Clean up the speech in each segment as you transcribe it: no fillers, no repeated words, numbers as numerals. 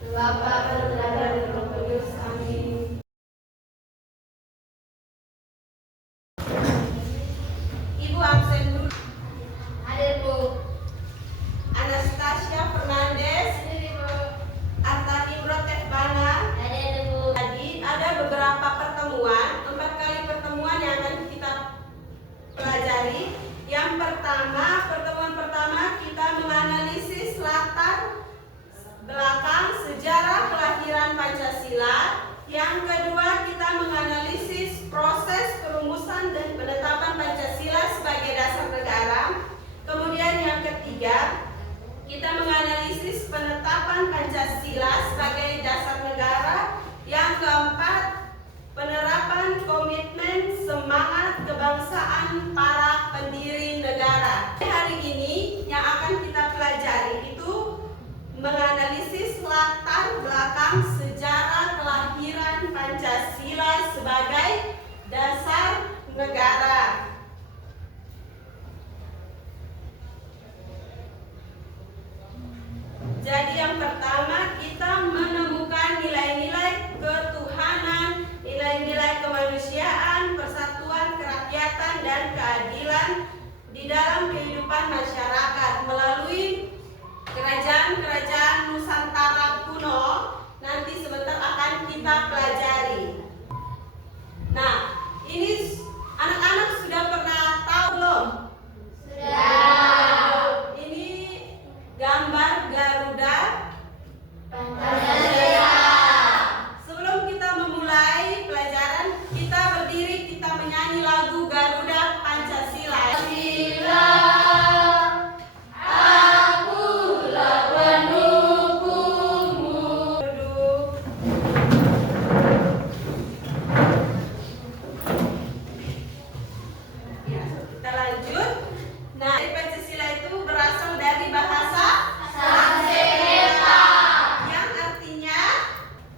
Bapa, Putra, dan Roh Kudus. Amin. Ibu absen dulu. Hadir, Bu. Anastasia Fernandes. Hadir, Bu. Atta Imrot Tehbana. Hadir, Bu. Jadi ada beberapa pertemuan, 4 kali pertemuan yang akan kita pelajari. Yang pertama, pertemuan pertama kita menganalisis latar belakang sejarah kelahiran Pancasila. Yang kedua, kita menganalisis proses perumusan dan penetapan Pancasila sebagai dasar negara. Kemudian yang ketiga, kita menganalisis penetapan Pancasila sebagai dasar negara. Yang keempat, penerapan komitmen semangat kebangsaan para pendiri negara. Hari ini yang akan kita pelajari itu menganalisis latar belakang sejarah kelahiran Pancasila sebagai dasar negara. Jadi yang pertama, kita menemukan nilai-nilai ketuhanan, nilai-nilai kemanusiaan, persatuan, kerakyatan, dan keadilan di dalam kehidupan masyarakat melalui kerajaan-kerajaan Nusantara kuno. Nanti sebentar akan kita pelajari. Nah, ini anak-anak sudah pernah tahu belum? Sudah. Ini gambar Garuda Pancasila. Sebelum kita memulai pelajaran, kita berdiri, kita menyanyi lagu Garuda Pancasila. Pancasila, akulah pendukungmu. Duduk. Ya, kita lanjut. Nah, Pancasila itu berasal dari bahasa Sanskerta. yang artinya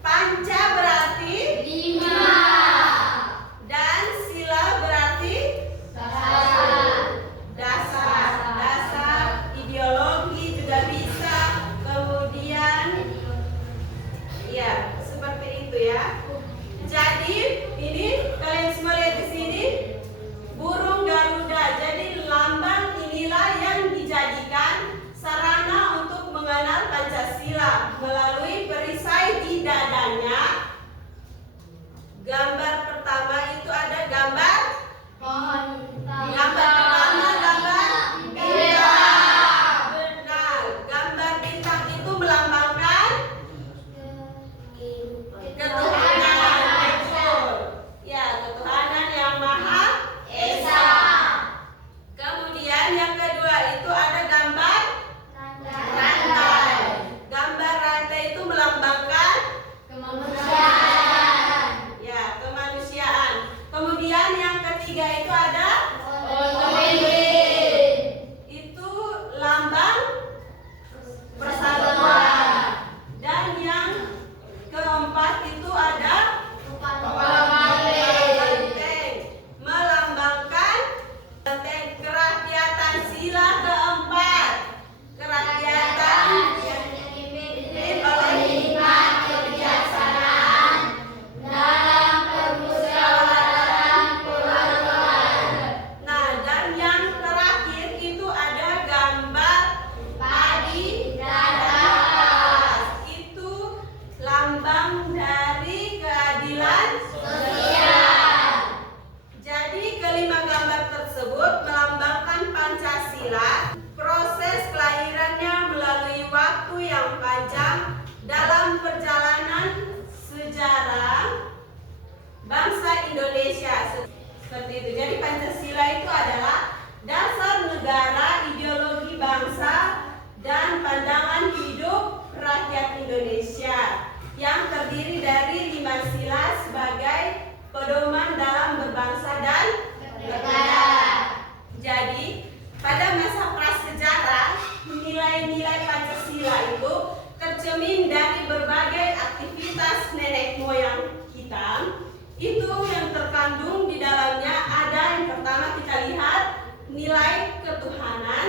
panca berarti 5. dan sila berarti dasar, ideologi juga bisa. Kemudian ya, seperti itu ya. Jadi ini kalian semua lihat di sini burung Garuda. Jadi lambang inilah yang dijadikan sarana untuk mengenal Pancasila melalui perisai di dadanya. Gambar pertama itu ada gambar Pohon Gambar pertama gambar bintang. Nah, gambar bintang itu melambangkan ketuhanan. Betul. Ya, ketuhanan yang Maha Esa. Kemudian yang kedua itu ada gambar rantai. Gambar rantai itu melambangkan Kemanusiaan. ya, kemanusiaan. Kemudian yang ketiga itu ada Pemimpin. itu lambang persatuan. Dan yang keempat itu ada Kepala banteng. banteng, melambangkan banteng kerakyatan. Sila keempat, kerakyatan yang dipimpin oleh hikmat kebijaksanaan dalam permusyawaratan kebangsaan. Nah, dan yang terakhir itu ada gambar padi dan kapas. Itu lambang dari keadilan Sosial. Jadi kelima gambar tersebut melambangkan Pancasila. Proses kelahirannya melalui waktu yang panjang dalam perjalanan sejarah bangsa Indonesia. Seperti itu. Jadi Pancasila itu adalah dasar negara, ideologi bangsa, dan pandangan hidup rakyat Indonesia yang terdiri dari 5 sila sebagai pedoman dalam berbangsa dan Negara. Jadi pada masa prasejarah, nilai-nilai Pancasila itu tercermin dari berbagai aktivitas nenek moyang kita. Itu yang terkandung di dalamnya ada yang pertama kita lihat nilai ketuhanan.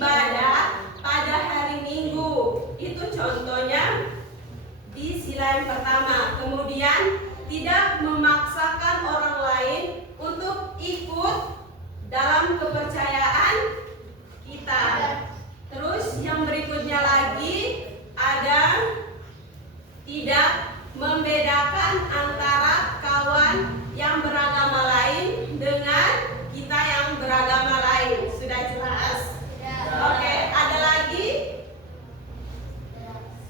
beribadah pada hari Minggu. Itu contohnya di sila yang pertama. Kemudian tidak memaksakan orang lain untuk ikut dalam kepercayaan kita. Terus yang berikutnya lagi ada tidak membedakan antara kawan yang beragama lain dengan kita yang beragama lain. Sudah jelas? Oke, ada lagi?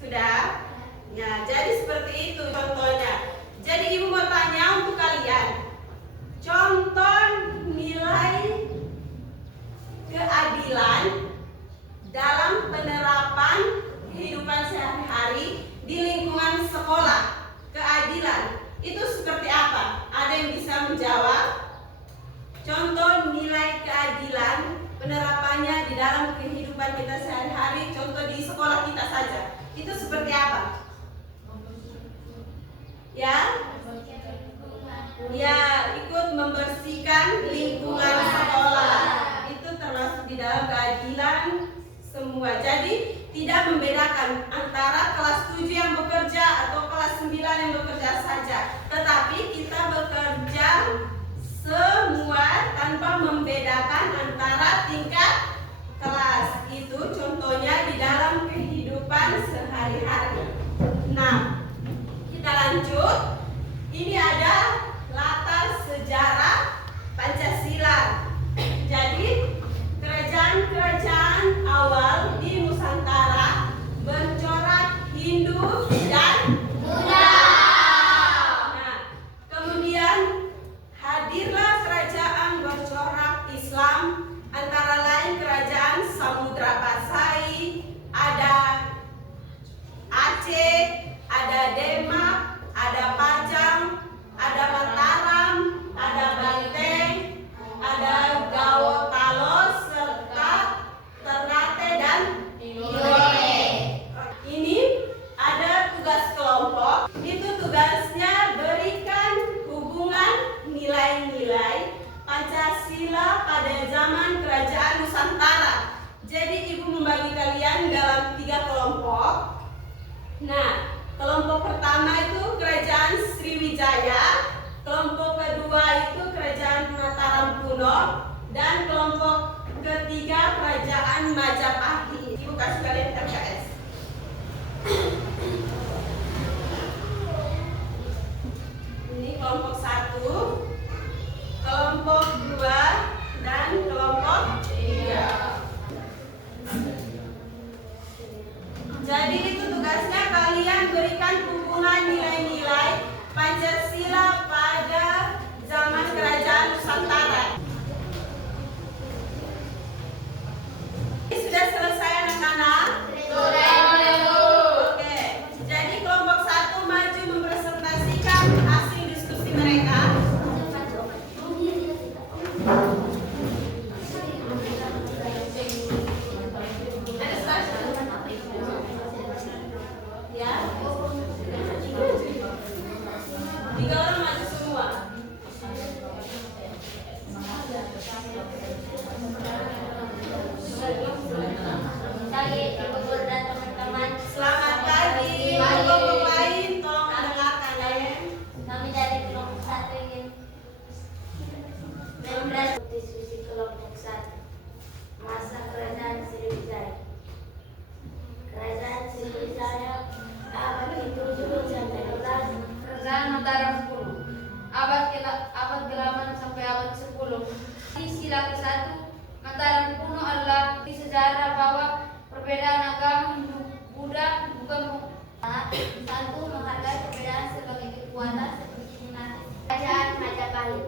Sudah? Ya, jadi seperti itu contohnya. Jadi ibu mau tanya untuk kalian, contoh nilai keadilan dalam penerapan kehidupan sehari-hari di lingkungan sekolah. Keadilan itu seperti apa? Ada yang bisa menjawab? Contoh nilai keadilan penerapannya di dalam kehidupan kita sehari-hari, contoh di sekolah kita saja, itu seperti apa? Ya, ikut membersihkan lingkungan sekolah. Itu termasuk di dalam keadilan semua. Jadi tidak membedakan antara kelas 7 yang bekerja atau kelas 9 yang bekerja saja, tetapi kita bekerja semua tanpa membedakan antara tingkat kelas. Itu contohnya di dalam kehidupan sehari-hari. Nah, kita lanjut. Ini ada latar sejarah Pancasila. Jadi kerajaan-kerajaan awal di Nusantara bercorak Hindu dan Buddha. Nah, kemudian hadirlah kerajaan bercorak Islam, antara lain kerajaan Samudra Pasai, ada Aceh, ada Demak, ada Pajang, ada Mataram, ada Banteng, ada Gawotalo, serta Ternate dan Tidore. Ini ada tugas kelompok. Itu tugasnya berikan hubungan nilai-nilai Pancasila pada zaman kerajaan Nusantara. Jadi ibu membagi kalian dalam 3 kelompok. Nah, kelompok pertama itu kerajaan Sriwijaya, kelompok kedua itu kerajaan Mataram kuno, dan kelompok ketiga kerajaan Majapahit. Ibu kasih kalian RKS. Ini kelompok 1, kelompok 2, dan kelompok 3. Jadi itu tugasnya kalian berikan hubungan nilai-nilai Pancasila pada zaman kerajaan Nusantara. Ini sudah selesai anak-anak? Oke. Jadi kelompok 1 maju mempresentasikan hasil diskusi mereka. Ya. 3 orang maju semua. Selamat pagi. Kelompok lain tolong mendengarkan ya. Kami dari kelompok 1 ingin diskusi kelompok 1. Masa kerajaan Sriwijaya. Kerajaan Sriwijaya abad ke-7 sampai 12. Kerajaan Mataram kuno abad ke-8 sampai abad ke-10. Di sila ke-1, Mataram kuno adalah di sejarah bahwa perbedaan agama Hindu Buddha bukan Satu, menghargai perbedaan sebagai kekuatan seperti dinasti. Kerajaan Majapahit.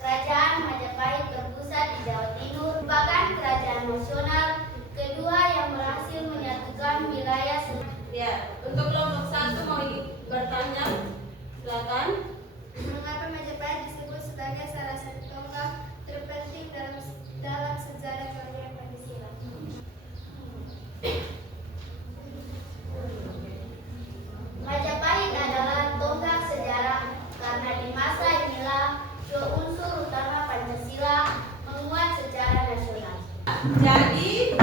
Kerajaan Majapahit berpusat di Jawa Timur, merupakan kerajaan nasional kedua yang berhasil menyatukan wilayah. Ya, untuk kelompok 1 mau bertanya, silakan. Mengapa Majapahit disebut sebagai salah satu tonggak terpenting dalam sejarah kelahiran Pancasila? Majapahit adalah tonggak sejarah karena di masa inilah 2 unsur utama Pancasila menguat secara nasional. Jadi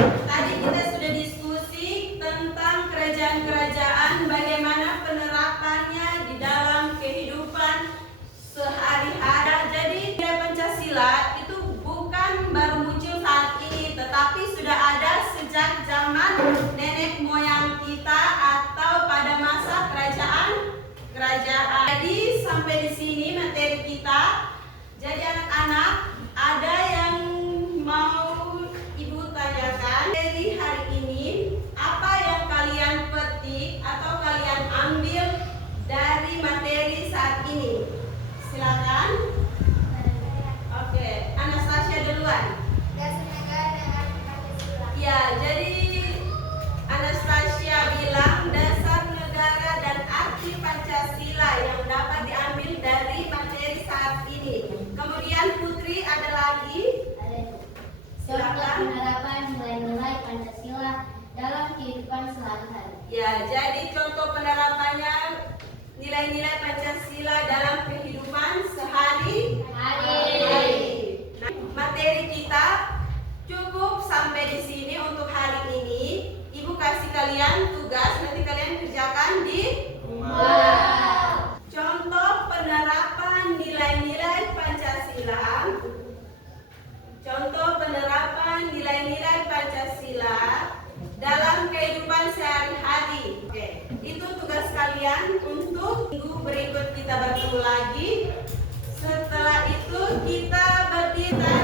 kerajaan. Jadi sampai di sini materi kita. Jadi anak-anak, ada yang mau Ibu tanyakan dari hari ini, apa yang kalian petik atau kalian ambil dari materi saat ini? Silakan. Oke, Anastasia duluan. Dasar negara dan arti Pancasila. Ya, jadi Anastasia bilang dasar negara dan arti Pancasila yang dapat diambil dari materi saat ini. Kemudian Putri ada lagi. Ada contoh penerapan nilai-nilai Pancasila dalam kehidupan sehari-hari. Ya, jadi contoh penerapannya nilai-nilai Pancasila dalam kehidupan sehari-hari. Nah, materi kita cukup sampai di sini untuk hari ini. Ibu kasih kalian tugas, nanti kalian kerjakan di rumah. Contoh penerapan nilai-nilai Pancasila. Contoh penerapan nilai-nilai Pancasila dalam kehidupan sehari-hari. Oke, itu tugas kalian untuk minggu berikut kita bertemu lagi. Setelah itu kita berdiri.